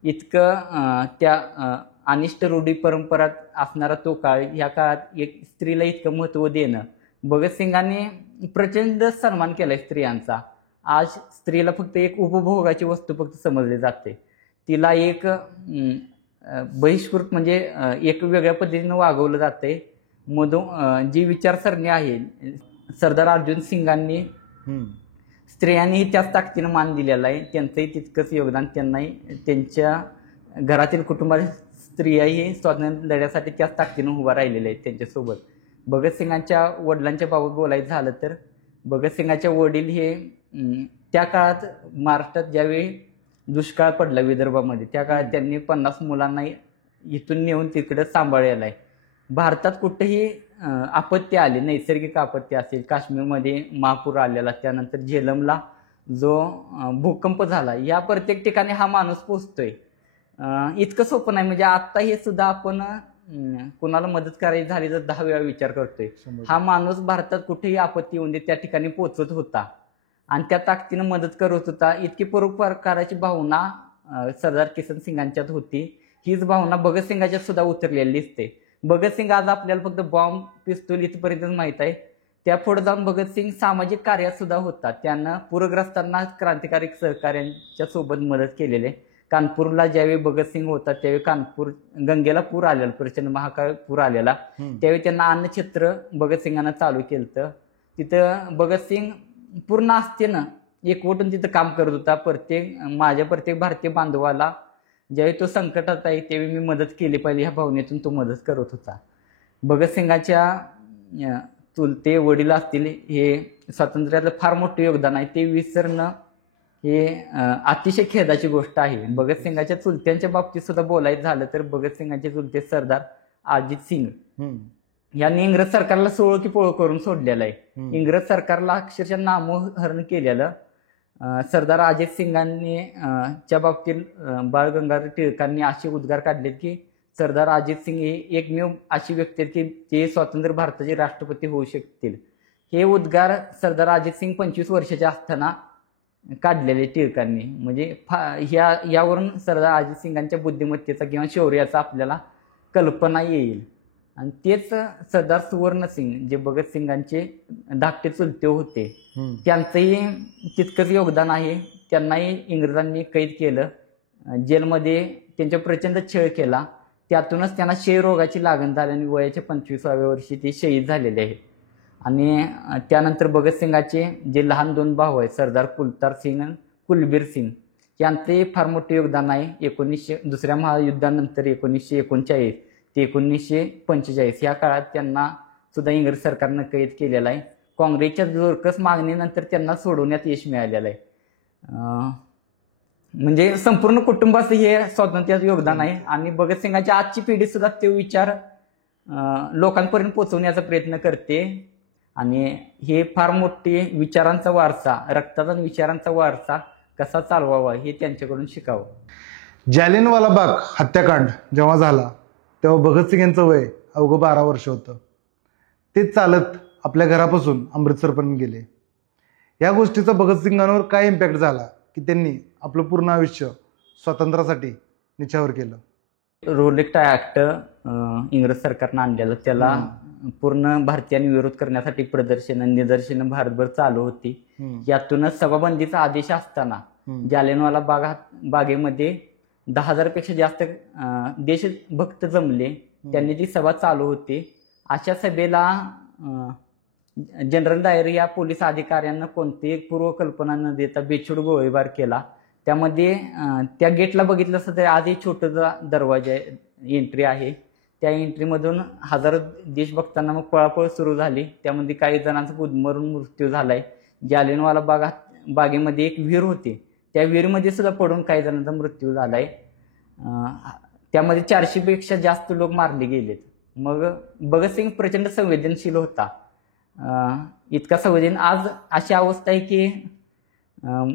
इतकं त्या अनिष्ट रूढी परंपरात असणारा तो काळ, ह्या काळात एक स्त्रीला इतकं महत्त्व देणं, भगतसिंगांनी प्रचंड सन्मान केलाय स्त्रियांचा. आज स्त्रीला फक्त एक उपभोगाची वस्तू फक्त समजली जाते. तिला एक बहिष्कृत म्हणजे एक वेगळ्या पद्धतीनं वागवलं जाते. जी विचारसरणी आहे, सरदार अर्जुन सिंगांनी स्त्रियांनीही त्याच ताकदीनं मान दिलेला आहे. त्यांचंही तितकंच योगदान, त्यांनाही त्यांच्या घरातील कुटुंबातील स्त्रियाही स्वातंत्र्य लढ्यासाठी त्याच ताकदीनं उभा राहिलेल्या आहेत त्यांच्यासोबत. भगतसिंगांच्या वडिलांच्या बाबत बोलायचं झालं तर भगतसिंगाच्या वडील हे त्या काळात महाराष्ट्रात ज्यावेळी दुष्काळ पडला विदर्भामध्ये, त्या काळात त्यांनी 50 मुलांना इथून नेऊन तिकडे सांभाळलेलं आहे. भारतात कुठेही आपत्ती आली, नैसर्गिक आपत्ती असेल, काश्मीरमध्ये महापूर आलेला, त्यानंतर झेलमला जो भूकंप झाला, या प्रत्येक ठिकाणी हा माणूस पोहोचतोय. इतकं सोपं नाही. म्हणजे आता हे सुद्धा आपण कोणाला मदत करायची झाली तर 10 वेळा विचार करतोय. हा माणूस भारतात कुठेही आपत्ती येऊन दे त्या ठिकाणी पोहोचत होता आणि त्या ताकदीनं मदत करत होता. इतकी परोपकाराची भावना सरदार किसन सिंगांच्यात होती. हीच भावना भगतसिंगाच्यात सुद्धा उतरलेली दिसते. भगतसिंग आज आपल्याला फक्त बॉम्ब, पिस्तूल इथपर्यंतच माहीत आहे. त्या पुढे जाऊन भगतसिंग सामाजिक कार्यात सुद्धा होता. त्यानं पूरग्रस्तांना क्रांतिकारी सहकार्यांच्या सोबत मदत केलेली आहे. कानपूरला ज्यावेळी भगतसिंग होता त्यावेळी कानपूर गंगेला पूर आलेला, प्रचंड महाकाय पूर आलेला, त्यावेळी त्यांना अन्नछत्र भगतसिंगांना चालू केलं. तिथं भगतसिंग पूर्ण आस्थेनं एकवटून तिथं काम करत होता. माझ्या प्रत्येक भारतीय बांधवाला ज्यावेळी तो संकटात आहे त्यावेळी मी मदत केली पाहिजे ह्या भावनेतून तो मदत करत होता. भगतसिंगाच्या चुलते वडील असतील, हे स्वातंत्र्यातलं फार मोठं योगदान आहे, ते विसरणं हे अतिशय खेदाची गोष्ट आहे. भगतसिंगाच्या चुलत्यांच्या बाबतीत सुद्धा बोलायचं झालं तर भगतसिंगाचे चुलते सरदार अजित सिंग यांनी इंग्रज सरकारला सोळ की पोळ करून सोडलेलं आहे. इंग्रज सरकारला अक्षरशः नामोहरण केलेलं. सरदार अजित सिंगांनी च्या बाबतीत बाळ गंगाधर टिळकांनी असे उद्गार काढलेत की सरदार अजित सिंग हे एकमेव अशी व्यक्ती आहेत की ते स्वतंत्र भारताचे राष्ट्रपती होऊ शकतील. हे उद्गार सरदार अजित सिंग 25 वर्षाचे असताना काढलेले टिळकांनी. म्हणजे यावरून सरदार अजित सिंगांच्या बुद्धिमत्तेचा किंवा शौर्याचा आपल्याला कल्पना येईल. आणि तेच सरदार सुवर्ण सिंग जे भगतसिंगांचे धाकटे चुलते होते, त्यांचंही तितकंच योगदान आहे. त्यांनाही इंग्रजांनी कैद केलं, जेलमध्ये त्यांच्या प्रचंड छळ केला. त्यातूनच त्यांना क्षयरोगाची लागण झाली आणि वयाच्या 25व्या वर्षी ते शहीद झालेले आहेत. आणि त्यानंतर भगतसिंगाचे जे लहान 2 भाऊ आहेत, सरदार कुलतार सिंग आणि कुलबीर सिंग, यांचे फार मोठे योगदान आहे. दुसऱ्या महायुद्धानंतर 1939 ते 1945 या काळात त्यांना सुद्धा इंग्रज सरकारनं कैद केलेला आहे. काँग्रेसच्या जोरकस मागणीनंतर त्यांना सोडवण्यात यश मिळालेलं आहे. म्हणजे संपूर्ण कुटुंबाचं हे स्वातंत्र्याचं योगदान आहे. आणि भगतसिंगाची आजची पिढी सुद्धा ते विचार लोकांपर्यंत पोहोचवण्याचा प्रयत्न करते. आणि हे फार मोठी विचारांचा वारसा, रक्ताचा विचारांचा वारसा कसा चालवावा हे त्यांच्याकडून शिकावं. जालियनवाला बाग हत्याकांड जेव्हा झाला तेव्हा भगतसिंग यांचं वय अवघं 12 वर्ष होतं. ते चालत आपल्या घरापासून अमृतसरपर्यंत गेले. या गोष्टीचा भगतसिंगांवर काय इम्पॅक्ट झाला की त्यांनी आपलं पूर्ण आयुष्य स्वातंत्र्यासाठी निछावर केलं. रोलेक्ट ऍक्ट इंग्रज सरकारनं आणलेलं, त्याला पूर्ण भारतीयांनी विरोध करण्यासाठी प्रदर्शनं निदर्शनं भारतभर चालू होती. यातूनच सभाबंदीचा आदेश असताना जालियनवाला बागेमध्ये 10,000 पेक्षा जास्त देशभक्त जमले. त्यांनी जी सभा चालू होती, अशा सभेला जनरल डायर या पोलीस अधिकाऱ्यांना कोणतीही पूर्वकल्पना न देता बेछूट गोळीबार केला. त्यामध्ये त्या गेटला बघितलं असतं तर आधी छोटा दरवाजा एंट्री आहे, त्या एंट्रीमधून हजारो देशभक्तांना मग पळापळ सुरू झाली. त्यामध्ये काही जणांचा गुदमरून मृत्यू झालाय. जालियनवाला बागेमध्ये एक विहीर होती, त्या विहिरीमध्ये सुद्धा पडून काही जणांचा मृत्यू झालाय. त्यामध्ये 400 पेक्षा जास्त लोक मारले गेलेत. मग भगतसिंग प्रचंड संवेदनशील होता. इतका संवेदन आज अशी अवस्था आहे की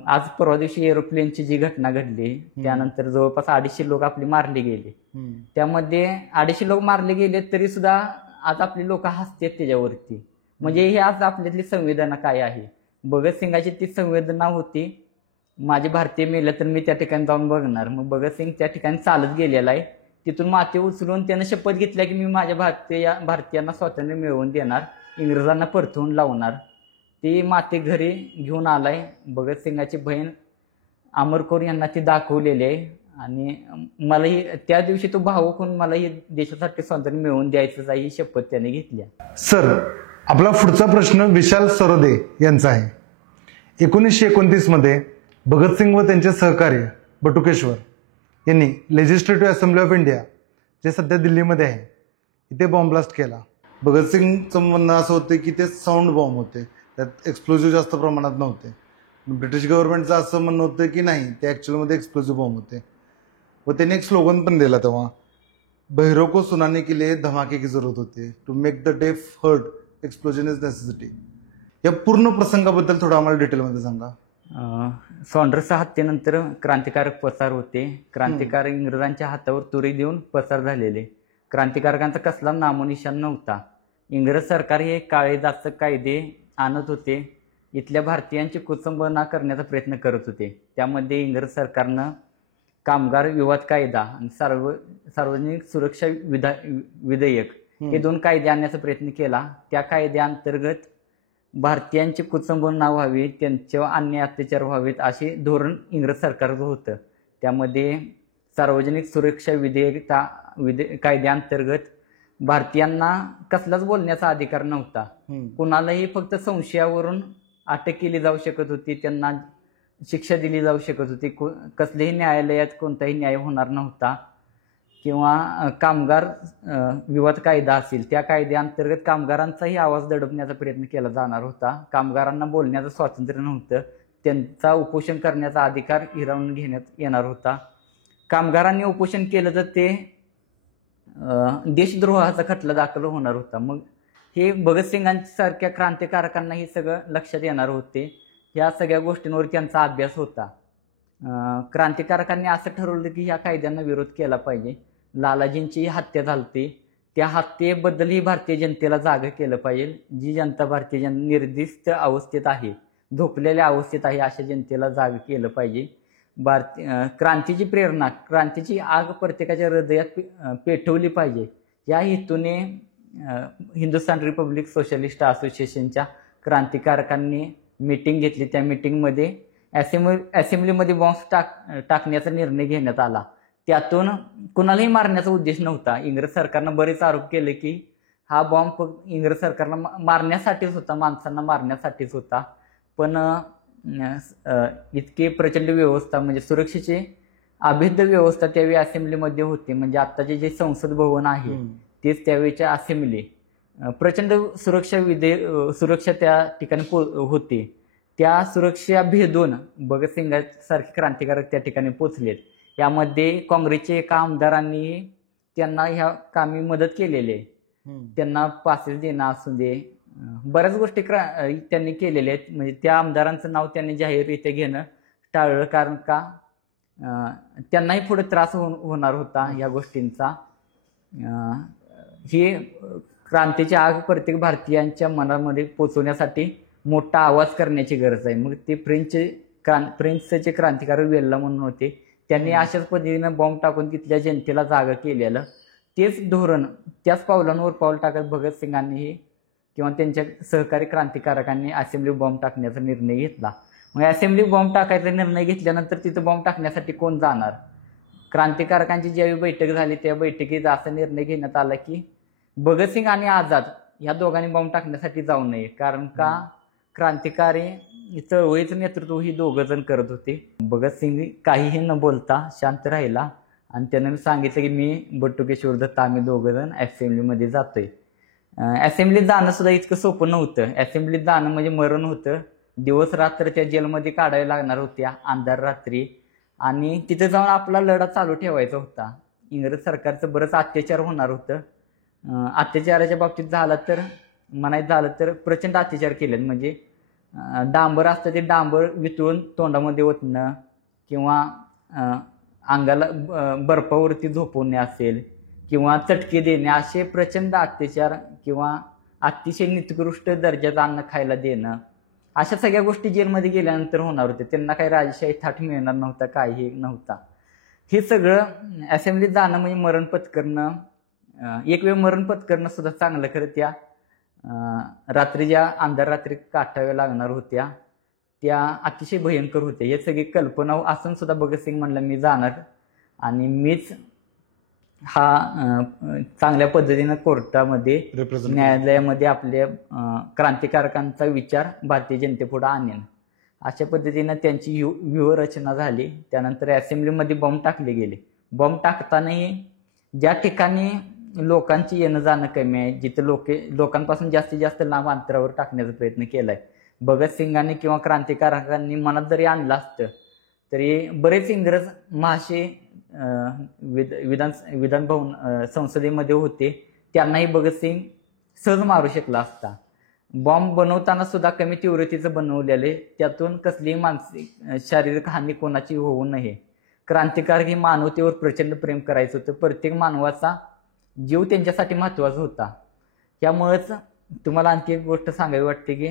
आज परवा दिवशी एरोप्लेनची जी घटना घडली त्यानंतर जवळपास 250 लोक आपले मारले गेले. त्यामध्ये 250 लोक मारले गेले तरी सुद्धा आज आपली लोक हसतात त्याच्यावरती. म्हणजे हे आज आपल्यातली संवेदना काय आहे. भगतसिंगाची ती संवेदना होती, माझे भारतीय मेले तर मी त्या ठिकाणी जाऊन बघणार. मग भगतसिंग त्या ठिकाणी चालत गेलेला आहे. तिथून माती उचलून त्यानं शपथ घेतल्या की मी माझ्या भारतीयांना स्वातंत्र्य मिळवून देणार, इंग्रजांना परतवून लावणार. ती माती घरी घेऊन आलाय. भगतसिंगाची बहीण अमरकौर यांना ती दाखवलेली आहे. आणि मलाही त्या दिवशी तो भावुक होऊन मलाही देशासाठी स्वातंत्र्य मिळवून द्यायचं ही शपथ त्याने घेतली. सर, आपला पुढचा प्रश्न विशाल सरोदे यांचा आहे. 1929 मध्ये भगतसिंग व त्यांचे सहकार्य बटुकेश्वर यांनी लेजिस्लेटिव्ह असेंब्ली ऑफ इंडिया, जे सध्या दिल्लीमध्ये आहे, इथे बॉम्ब ब्लास्ट केला. भगतसिंगचं म्हणणं असं होतं की ते साऊंड बॉम्ब होते, त्यात एक्सप्लोजिव्ह जास्त प्रमाणात नव्हते. ब्रिटिश गव्हर्नमेंटचं असं म्हणणं होतं की नाही, ते ॲक्च्युअलमध्ये एक्सप्लोजिव्ह बॉम्ब होते. व त्यांनी एक स्लोगन पण दिला तेव्हा, बहरों को सुनाने के लिए धमाके की जरूरत होती, टू मेक द डेफ हर्ड एक्सप्लोजन इज नेसेसिटी. या पूर्ण प्रसंगाबद्दल थोडं आम्हाला डिटेलमध्ये सांगा. सॉन्डर्सच्या हत्येनंतर क्रांतिकारक पसार होते. क्रांतिकारक इंग्रजांच्या हातावर तुरी देऊन पसार झालेले. क्रांतिकारकांचा कसला नामोनिशान नव्हता. इंग्रज सरकार हे काळे जास्त कायदे आणत होते, इथल्या भारतीयांची कुचंबना करण्याचा प्रयत्न करत होते. त्यामध्ये इंग्रज सरकारनं कामगार विवाद कायदा आणि सार्वजनिक सुरक्षा विधेयक हे 2 कायदे आणण्याचा प्रयत्न केला. त्या कायद्याअंतर्गत भारतीयांची कुचंबना व्हावी, त्यांच्यावर अन्याय अत्याचार व्हावेत असे धोरण इंग्रज सरकारचं होतं. त्यामध्ये सार्वजनिक सुरक्षा कायद्याअंतर्गत भारतीयांना कसलाच बोलण्याचा अधिकार नव्हता. कुणालाही फक्त संशयावरून अटक केली जाऊ शकत होती, त्यांना शिक्षा दिली जाऊ शकत होती. कसल्याही न्यायालयात कोणताही न्याय होणार नव्हता. किंवा कामगार विवाद कायदा असेल, त्या कायद्याअंतर्गत कामगारांचाही आवाज दडपण्याचा प्रयत्न केला जाणार होता. कामगारांना बोलण्याचं स्वातंत्र्य नव्हतं, त्यांचा उपोषण करण्याचा अधिकार हिरावून घेण्यात येणार होता. कामगारांनी उपोषण केलं तर ते देशद्रोहाचा खटला दाखल होणार होता. मग हे भगतसिंगांसारख्या क्रांतिकारकांना हे सगळं लक्षात येणार होते. ह्या सगळ्या गोष्टींवर त्यांचा अभ्यास होता. क्रांतिकारकांनी असं ठरवलं की ह्या कायद्यांना विरोध केला पाहिजे. लालाजींची हत्या झाली, त्या हत्येबद्दलही भारतीय जनतेला जागं केलं पाहिजे. जी जनता भारतीय जनता निर्दिष्ट अवस्थेत आहे, झोपलेल्या अवस्थेत आहे, अशा जनतेला जागं केलं पाहिजे. क्रांतीची प्रेरणा, क्रांतीची आग प्रत्येकाच्या हृदयात पेटवली पाहिजे. या हेतूने हिंदुस्थान रिपब्लिक सोशलिस्ट असोसिएशनच्या क्रांतिकारकांनी मीटिंग घेतली. त्या मीटिंगमध्ये असेंब्लीमध्ये बॉम्ब टाकण्याचा निर्णय घेण्यात आला. त्यातून कुणालाही मारण्याचा उद्देश नव्हता. इंग्रज सरकारनं बरेच आरोप केले की हा बॉम्ब इंग्रज सरकारला मारण्यासाठीच होता, माणसांना मारण्यासाठीच होता. पण इतके प्रचंड व्यवस्था, म्हणजे सुरक्षेची अभेद्य व्यवस्था त्यावेळी असेंब्लीमध्ये होती. म्हणजे आत्ताचे जे संसद भवन आहे तेच त्यावेळीच्या असेंब्ली. प्रचंड सुरक्षा त्या ठिकाणी होती. त्या सुरक्षा भेदून भगतसिंगांसारखे क्रांतिकारक त्या ठिकाणी पोचलेत. यामध्ये काँग्रेसचे एका आमदारांनी त्यांना ह्या कामी मदत केलेली आहे. त्यांना पासेस देणं असू दे, बऱ्याच गोष्टी त्यांनी केलेल्या आहेत. म्हणजे त्या आमदारांचं नाव त्यांनी जाहीररित्या घेणं टाळलं, कारण का त्यांनाही पुढे त्रास होणार होता या गोष्टींचा. ही क्रांतीची आग प्रत्येक भारतीयांच्या मनामध्ये पोचवण्यासाठी मोठा आवाज करण्याची गरज आहे. मग ते फ्रेंचचे क्रांतिकारक वेल्ला म्हणून होते, त्यांनी अशाच पद्धतीनं बॉम्ब टाकून तिथल्या जनतेला जागा केलेलं. तेच धोरण, त्याच पावलांवर पाऊल टाकत भगतसिंगांनीही किंवा त्यांच्या सहकारी क्रांतिकारकांनी असेंब्ली बॉम्ब टाकण्याचा निर्णय घेतला. मग असेंब्ली बॉम्ब टाकायचा निर्णय घेतल्यानंतर तिथं बॉम्ब टाकण्यासाठी कोण जाणार? क्रांतिकारकांची ज्यावेळी बैठक झाली त्या बैठकीत असा निर्णय घेण्यात आला की भगतसिंग आणि आझाद या दोघांनी बॉम्ब टाकण्यासाठी जाऊ नये, कारण का क्रांतिकारी चळवळीचं नेतृत्व ही दोघं जण करत होते. भगतसिंग काहीही न बोलता शांत राहिला आणि त्यानं सांगितलं की मी बटुकेश्वर दत्त आम्ही दोघं जण असेंब्लीमध्ये जातोय. असेंब्लीत जाणं सुद्धा इतकं सोपं नव्हतं. असेंब्लीत जाणं म्हणजे मरण होतं. दिवस रात्र त्या जेलमध्ये काढायला लागणार होत्या, अंधार रात्री, आणि तिथे जाऊन आपला लढा चालू ठेवायचा होता. इंग्रज सरकारचं बरंच अत्याचार होणार होतं. अत्याचाराच्या बाबतीत म्हणायचं झालं तर प्रचंड अत्याचार केले. म्हणजे डांबर असतं ते डांबर वितळून तोंडामध्ये ओतणं किंवा अंगाला बर्फावरती झोपवणे असेल किंवा चटके देणे, असे प्रचंड अत्याचार किंवा अतिशय निकृष्ट दर्जाचं अन्न खायला देणं, अशा सगळ्या गोष्टी जेलमध्ये गेल्यानंतर होणार होते. त्यांना काही राजशाही थाट मिळणार नव्हता, काही नव्हता. हे सगळं असेंब्लीत जाणं म्हणजे मरण पत्करणं, एक वेळ मरण पत्करणं सुद्धा चांगलं. खरं त्या रात्री ज्या अंधार रात्री काटाव्या लागणार होत्या त्या अतिशय भयंकर होत्या. हे सगळी कल्पना असून सुद्धा भगतसिंग म्हणलं मी जाणार आणि मीच हा चांगल्या पद्धतीनं कोर्टामध्ये न्यायालयामध्ये आपल्या क्रांतिकारकांचा विचार भारतीय जनतेपुढे आणेन, अशा पद्धतीनं त्यांची व्यूहरचना झाली. त्यानंतर असेंब्लीमध्ये बॉम्ब टाकले गेले. बॉम्ब टाकतानाही ज्या ठिकाणी लोकांची येणं जाणं कमी आहे, जिथे लोकांपासून जास्तीत जास्त लांब अंतरावर टाकण्याचा प्रयत्न केलाय. भगतसिंगांनी किंवा क्रांतिकारकांनी मनात जरी आणलं असतं तरी बरेच इंग्रज महाशय विधान भवन संसदेमध्ये होते, त्यांनाही भगतसिंग सहज मारू शकला असता. बॉम्ब बनवताना सुद्धा कमी तीव्रतेचं बनवलेले, त्यातून कसलीही मानसिक शारीरिक हानी कोणाची होऊ नये. क्रांतिकारक ही मानवतेवर प्रचंड प्रेम करायचं होतं. प्रत्येक मानवाचा जीव त्यांच्यासाठी महत्वाचा होता. त्यामुळेच तुम्हाला आणखी एक गोष्ट सांगावी वाटते की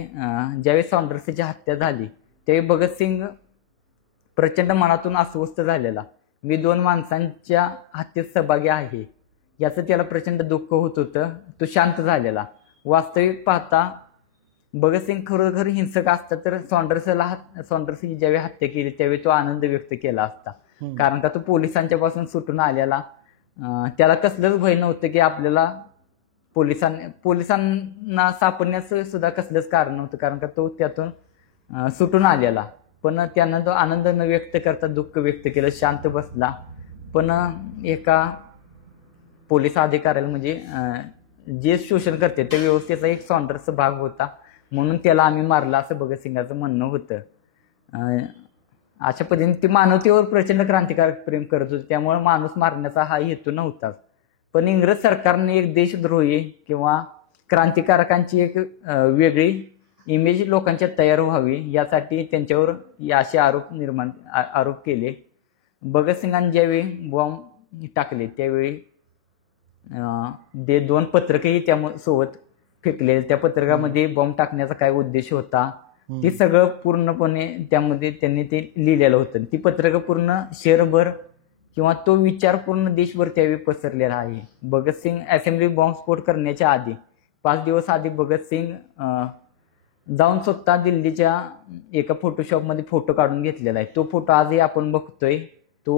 ज्यावेळी सॉन्डर्सची हत्या झाली त्यावेळी भगतसिंग प्रचंड मनातून अस्वस्थ झालेला. मी 2 माणसांच्या हत्येत सहभागी आहे याचं त्याला प्रचंड दुःख होत होतं. तो शांत झालेला. वास्तविक पाहता भगतसिंग खरोखर हिंसक असता तर सॉन्डर्सची ज्यावेळी हत्या केली त्यावेळी तो आनंद व्यक्त केला असता, कारण का तो पोलिसांच्या पासून सुटून आलेला. त्याला कसलंच भय नव्हतं की आपल्याला पोलिसांना सापडण्याचं सुद्धा कसलंच कारण नव्हतं, कारण का तो त्यातून सुटून आलेला. पण त्यानं तो आनंद न व्यक्त करता दुःख व्यक्त केलं, शांत बसला. पण एका पोलीस अधिकाऱ्याला म्हणजे जे शोषण करते त्या व्यवस्थेचा एक सॉन्डर्सचा भाग होता, म्हणून त्याला आम्ही मारला असं भगतसिंगाचं म्हणणं होतं. अशा पद्धतीने ती मानवतेवर प्रचंड क्रांतिकारक प्रेम करत होते, त्यामुळे माणूस मारण्याचा हा हेतू नव्हताच. पण इंग्रज सरकारने एक देशद्रोही किंवा क्रांतिकारकांची एक वेगळी इमेज लोकांच्या तयार व्हावी यासाठी त्यांच्यावर असे आरोप केले. भगतसिंगांनी ज्यावेळी बॉम्ब टाकले त्यावेळी 2 पत्रकही त्यासोबत फेकले. त्या पत्रकामध्ये बॉम्ब टाकण्याचा काय उद्देश होता ते सगळं पूर्णपणे त्यामध्ये त्यांनी ते लिहिलेलं होतं. ती पत्रकं पूर्ण शहरभर किंवा तो विचार पूर्ण देशभर त्यावेळी पसरलेला आहे. भगतसिंग असेंब्ली बॉम्बस्फोट करण्याच्या आधी 5 दिवस आधी भगतसिंग जाऊन स्वतः दिल्लीच्या एका फोटोशॉपमध्ये फोटो काढून घेतलेला आहे. तो फोटो आजही आपण बघतोय. तो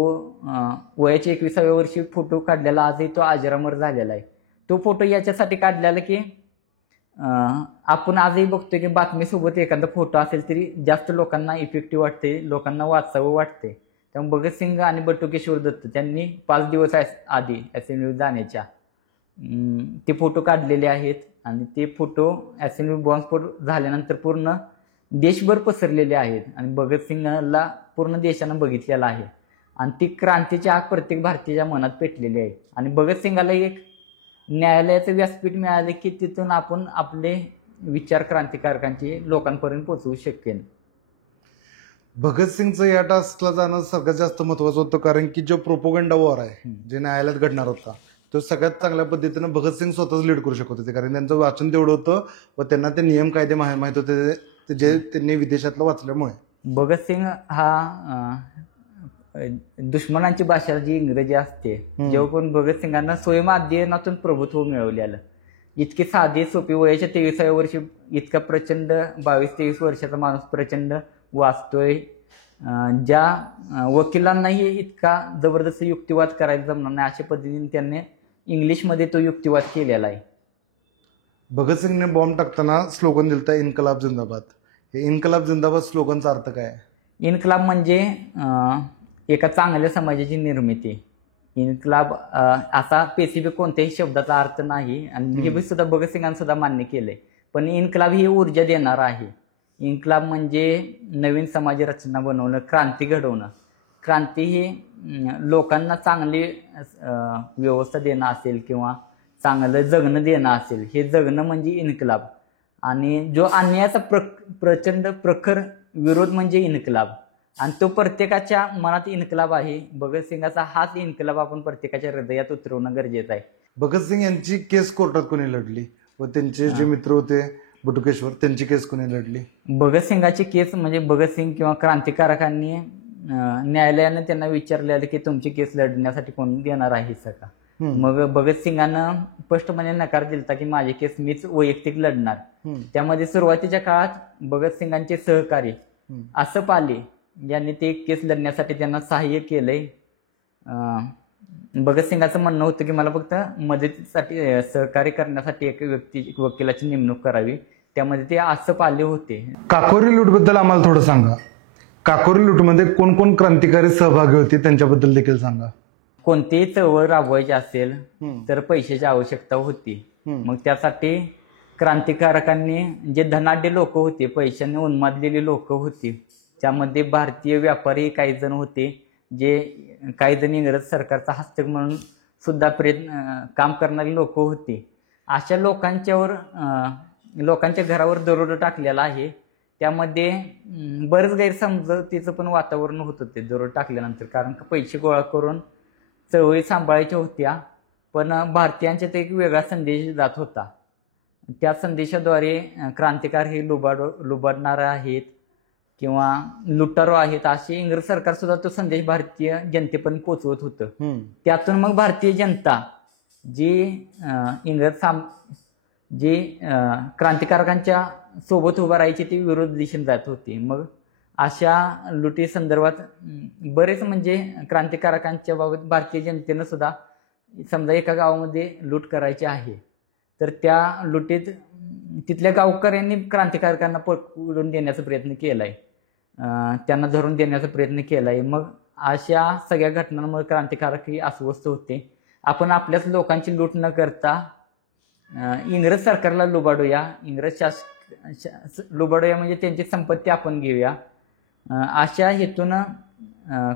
वयाच्या 21व्या वर्षी फोटो काढलेला, आजही तो अजरामर झालेला आहे. तो फोटो याच्यासाठी काढलेला की आपण आजही बघतोय की बातमीसोबत एखादा फोटो असेल तरी जास्त लोकांना इफेक्टिव्ह वाटते, लोकांना वाचावं वाटते. त्यामुळे भगतसिंग आणि बटुकेश्वर दत्त त्यांनी 5 दिवस आधी असेंब्ली जाण्याच्या ते फोटो काढलेले आहेत आणि ते फोटो असेंब्ली बॉम्बस्फोट झाल्यानंतर पूर्ण देशभर पसरलेले आहेत आणि भगतसिंगला पूर्ण देशानं बघितलेला आहे आणि ती क्रांतीची आग प्रत्येक भारतीयाच्या मनात पेटलेली आहे. आणि भगतसिंगाला एक न्यायालयाचं व्यासपीठ मिळालं की तिथून आपण आपले विचार क्रांतिकारकांचे लोकांपर्यंत पोहोचवू शकेन. भगतसिंगचं या टास्कला जाणं सगळ्यात जास्त महत्वाचं होतं, कारण की जो प्रोपोगंडा वॉर आहे जे न्यायालयात घडणार होता तो सगळ्यात चांगल्या पद्धतीनं भगतसिंग स्वतःच लीड करू शकत होते, कारण त्यांचं वाचन तेवढं होतं व त्यांना ते नियम कायदे माहीत होते जे त्यांनी विदेशातलं वाचल्यामुळे. भगतसिंग हा दुश्मनांची भाषा जी इंग्रजी असते, जेव्हा पण भगतसिंगांना स्वयंअध्ययनातून प्रभुत्व मिळवलेलं, इतकी साधी सोपी वयाच्या 23व्या वर्षी इतका प्रचंड 22-23 वर्षाचा माणूस प्रचंड वाचतोय, ज्या वकिलांनाही इतका जबरदस्त युक्तिवाद करायला जमणार नाही अशा पद्धतीने त्यांनी इंग्लिशमध्ये तो युक्तिवाद केलेला आहे. भगतसिंगने बॉम्ब टाकताना स्लोगन दिलता इन्कलाब जिंदाबाद. हे इन्कलाब जिंदाबाद स्लोगनचा अर्थ काय आहे? इन्कलाब म्हणजे एका चांगल्या समाजाची निर्मिती. इन्कलाब असा स्पेसिफिक कोणत्याही शब्दाचा अर्थ नाही आणि हे सुद्धा भगतसिंगांनी सुद्धा मान्य केलंय. पण इन्कलाब ही ऊर्जा देणार आहे. इन्कलाब म्हणजे नवीन समाज रचना बनवणं, क्रांती घडवणं. क्रांती ही लोकांना चांगली व्यवस्था देणं असेल किंवा चांगलं जगणं देणं असेल, हे जगणं म्हणजे इन्कलाब. आणि जो अन्यायाचा प्रचंड प्रखर विरोध म्हणजे इन्कलाब, आणि तो प्रत्येकाच्या मनात इन्कलाब आहे. भगतसिंगाचा हाच इन्कलाब आपण प्रत्येकाच्या हृदयात उतरवणं गरजेचं आहे. भगतसिंग यांची केस कोर्टात कोणी लढली व त्यांचे जे मित्र होते बटुकेश्वर, त्यांची केस कोणी लढली? भगतसिंगाची केस म्हणजे भगतसिंग किंवा क्रांतिकारकांनी न्यायालयानं त्यांना विचारलेलं की तुमची केस लढण्यासाठी कोण देणार आहे का? मग भगतसिंगानं स्पष्टपणे नकार दिलता की माझी केस मीच वैयक्तिक लढणार. त्यामध्ये सुरुवातीच्या काळात भगतसिंगांचे सहकारी असफ अली यांनी ते केस लढण्यासाठी त्यांना सहाय्य केलंय. भगतसिंगाचं म्हणणं होतं की मला फक्त मदतीसाठी सहकार्य करण्यासाठी एक वकिलाची नेमणूक करावी. त्यामध्ये ते असफ अली होते. काकोरी लूटबद्दल आम्हाला थोडं सांगा. काकोरी लूटमध्ये कोण कोण क्रांतिकारी सहभागी होते त्यांच्याबद्दल देखील सांगा. कोणतीही चळवळ राबवायची असेल तर पैशाची आवश्यकता होती. मग त्यासाठी क्रांतिकारकांनी जे धनाढ्य लोक होते, पैशाने उन्मादलेली लोक होती, त्यामध्ये भारतीय व्यापारी काही जण होते, जे काही जण इंग्रज सरकारचा हस्तक म्हणून सुद्धा काम करणारी लोक होती. अशा लोकांच्या घरावर दरोडा टाकलेला आहे. त्यामध्ये बरेच गैरसमजुतीचं पण वातावरण होत होते दरोडा टाकल्यानंतर, कारण पैसे गोळा करून चळवळी सांभाळायच्या होत्या. पण भारतीयांच्यात एक वेगळा संदेश जात होता. त्या संदेशाद्वारे क्रांतिकार हे लुबाडणारे आहेत किंवा लुटारू आहेत असे इंग्रज सरकार सुद्धा तो संदेश भारतीय जनतेपर्यंत पोहोचवत होतं. त्यातून मग भारतीय जनता जी क्रांतिकारकांच्या सोबत उभा राहायची ती विरोध दिशेने जात होती. मग अशा लुटी संदर्भात बरेच म्हणजे क्रांतिकारकांच्या बाबत भारतीय जनतेनं सुद्धा समजा एका गावामध्ये लूट करायची आहे तर त्या लुटीत तिथल्या गावकऱ्यांनी क्रांतिकारकांना पकडून देण्याचा प्रयत्न केलाय, त्यांना धरून देण्याचा प्रयत्न केलाय. मग अशा सगळ्या घटनांमुळे क्रांतिकारक ही अस्वस्थ होते. आपण आपल्याच लोकांची लूट न करता इंग्रज सरकारला लुबाडूया, लुबाडूया म्हणजे त्यांची संपत्ती आपण घेऊया, अशा हेतून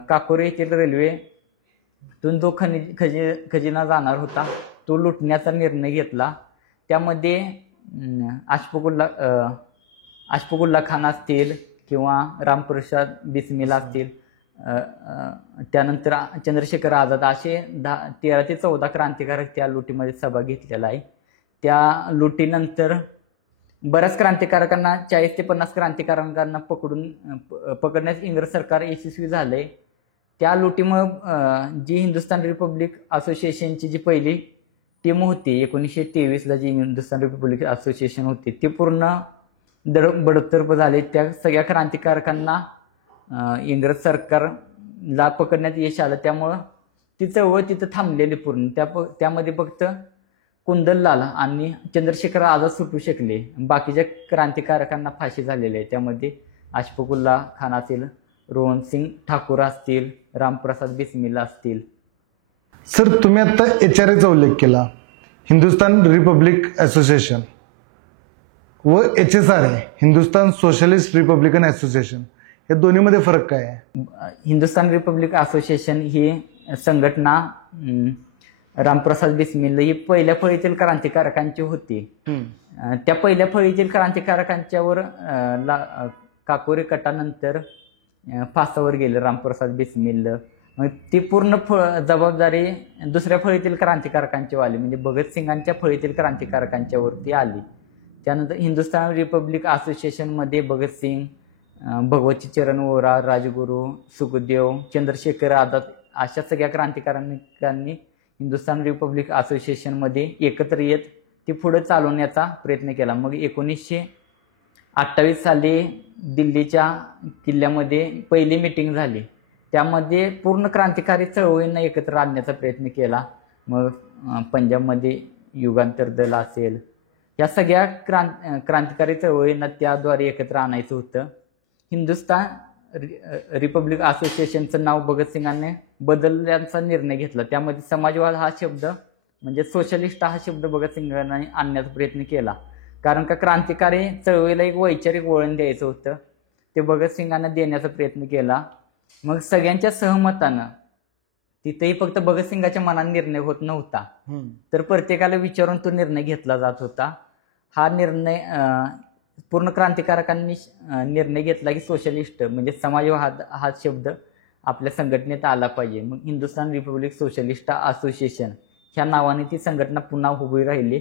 काकोरी येथील रेल्वेतून जो खजिना जाणार होता तो लुटण्याचा निर्णय घेतला. त्यामध्ये अशफाकुल्ला खान असतील किंवा रामप्रसाद बिस्मिल असतील, त्यानंतर चंद्रशेखर आझाद असे 13 ते 14 क्रांतिकारक त्या लुटीमध्ये सहभाग घेतलेला आहे. त्या लुटीनंतर बऱ्याच क्रांतिकारकांना 40 ते 50 क्रांतिकारकांना पकडण्यास इंग्रज सरकार यशस्वी झालंय. त्या लुटीमुळे जी हिंदुस्थान रिपब्लिक असोसिएशनची जी पहिली टीम होती 1923ला, जी हिंदुस्थान रिपब्लिक असोसिएशन होती, ती पूर्ण बडतर्फ झाले. त्या सगळ्या क्रांतिकारकांना इंग्रज सरकारला पकडण्यात यश आलं. त्यामुळं ती चळवळ तिथं थांबलेली पूर्ण. त्यामध्ये फक्त कुंदनलाल आणि चंद्रशेखर आझाद सुटू शकले. बाकीच्या क्रांतिकारकांना फाशी झालेली आहे. त्यामध्ये अशफाकुल्ला खान असतील, रोहन सिंग ठाकूर असतील, रामप्रसाद बिस्मिल असतील. सर, तुम्ही आता HRAचा उल्लेख केला, हिंदुस्थान रिपब्लिक असोसिएशन. व HSR आहे, हिंदुस्थान सोशलिस्ट रिपब्लिकन असोसिएशन, या दोन्हीमध्ये फरक काय आहे? हिंदुस्थान रिपब्लिक असोसिएशन ही संघटना रामप्रसाद बिस्मिल ही पहिल्या फळीतील क्रांतिकारकांची होती. त्या पहिल्या फळीतील क्रांतिकारकांच्यावर काकोरी कटानंतर फासावर गेले रामप्रसाद बिस्मिल. मग ती पूर्ण जबाबदारी दुसऱ्या फळीतील क्रांतिकारकांची आली, म्हणजे भगतसिंगांच्या फळीतील क्रांतिकारकांच्यावरती आली. त्यानंतर हिंदुस्थान रिपब्लिक असोसिएशनमध्ये भगतसिंग, भगवती चरण वोरा, राजगुरू, सुखदेव, चंद्रशेखर आझाद अशा सगळ्या क्रांतिकारकांनी हिंदुस्थान रिपब्लिक असोसिएशनमध्ये एकत्र येत ती पुढे चालवण्याचा प्रयत्न केला. मग 1928 साली दिल्लीच्या किल्ल्यामध्ये पहिली मीटिंग झाली. त्यामध्ये पूर्ण क्रांतिकारी चळवळींना एकत्र आणण्याचा प्रयत्न केला. मग पंजाबमध्ये युगांतर दल असेल, या सगळ्या क्रांतिकारी चळवळींना त्याद्वारे एकत्र आणायचं होतं. हिंदुस्थान रिपब्लिक असोसिएशनचं नाव भगतसिंगांनी बदलण्याचा निर्णय घेतला. त्यामध्ये समाजवाद हा शब्द म्हणजे सोशलिस्ट हा शब्द भगतसिंगांनी आणण्याचा प्रयत्न केला. कारण का क्रांतिकारी चळवळीला एक वैचारिक वळण द्यायचं होतं, ते भगतसिंगांना देण्याचा प्रयत्न केला. मग सगळ्यांच्या सहमतानं, तिथेही फक्त भगतसिंगाच्या मनाने निर्णय होत नव्हता, तर प्रत्येकाला विचारून तो निर्णय घेतला जात होता. हा निर्णय पूर्ण क्रांतिकारकांनी निर्णय घेतला की सोशलिस्ट म्हणजे समाजवाद हा शब्द आपल्या संघटनेत आला पाहिजे. मग हिंदुस्थान रिपब्लिक सोशलिस्ट असोसिएशन ह्या नावाने ती संघटना पुन्हा उभी राहिली.